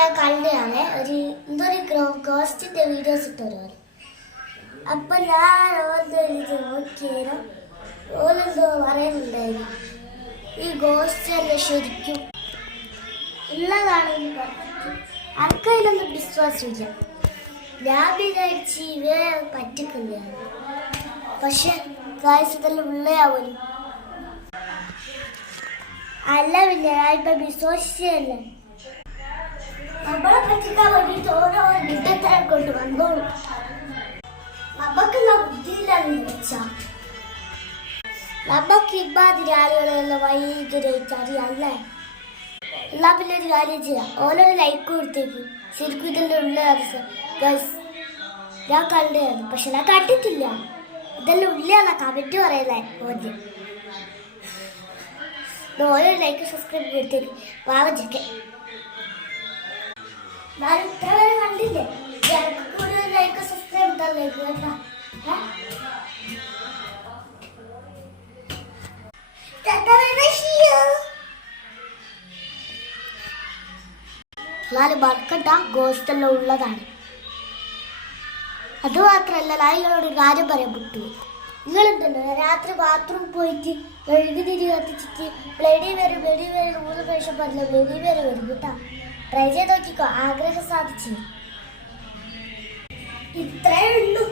ഞാൻ കണ്ടാണ് എന്തൊരു ഗോസ്റ്റിന്റെ വീഡിയോസ് ഇട്ടൊരു. അപ്പൊ ഞാൻ ഓരോന്ന് നോക്കിയാലും ഓരെന്തോ പറയുന്നുണ്ടായിരുന്നു, ഈ ഗോസ്റ്റ് അല്ല ശരിക്കും ഉള്ളതാണെന്ന് പറഞ്ഞു. ആർക്കതിലൊന്നും വിശ്വാസമില്ല. ഞാൻ വിചാരിച്ച് ഇവരെ പറ്റിക്കില്ല, പക്ഷെ കാഴ്ചതെല്ലാം ഉള്ളയാവലും അല്ല. പിന്നെ ഞാൻ ഇപ്പൊ വിശ്വസിച്ചല്ലേ. നമ്മളെ പറ്റിക്കാൻ വേണ്ടിയിട്ട് ഓരോ വിധത്തിനെ കൊണ്ട് വന്നോളൂ. നമുക്കുള്ള ബുദ്ധിയില്ലാന്ന് വെച്ചാ നമുക്ക് ഇമാതിരി ആളുകളെല്ലാം ഭയങ്കരമായിട്ട് അറിയാല്ലേ. എന്നാ പിന്നെ ഒരു കാര്യം ചെയ്യാം, ഓരോരു ലൈക്ക് കൊടുത്തേക്ക്. ശരിക്കും ഇതെല്ലാം ഉള്ള ഞാൻ കണ്ടത്, പക്ഷെ ഞാൻ കണ്ടിട്ടില്ല. ഇതെല്ലാം ഉള്ളയാ കമന്റ് പറയലേ ഓദ്യം. ഓരോ ലൈക്ക് സബ്സ്ക്രൈബ് കൊടുത്തേക്ക് വാവച്ചൊക്കെ. ഞാൻ ഇത്ര വരെ കണ്ടില്ലേ, കൂടുതൽ ലൈക്ക് സബ്സ്ക്രൈബ് തന്നേക്ക് കേട്ടാ. എന്നാലും ബർക്കട്ട ഗോസ്റ്റെല്ലാം ഉള്ളതാണ്. അത് മാത്രമല്ല, അതിനോട് കാര്യം പറയാൻ വിട്ടു. നിങ്ങളുണ്ടല്ലോ രാത്രി ബാത്റൂം പോയിട്ട് മെഴുകുതിരി കത്തിച്ചിട്ട് ബ്ലഡി വരും 3 പ്രാവശ്യം പറഞ്ഞില്ല, ബ്ലഡി വരും കേട്ടാ. ട്രൈ ചെയ്ത് നോക്കിക്കോ, ആഗ്രഹം സാധിച്ചു. ഇത്രയേ ഉള്ളൂ.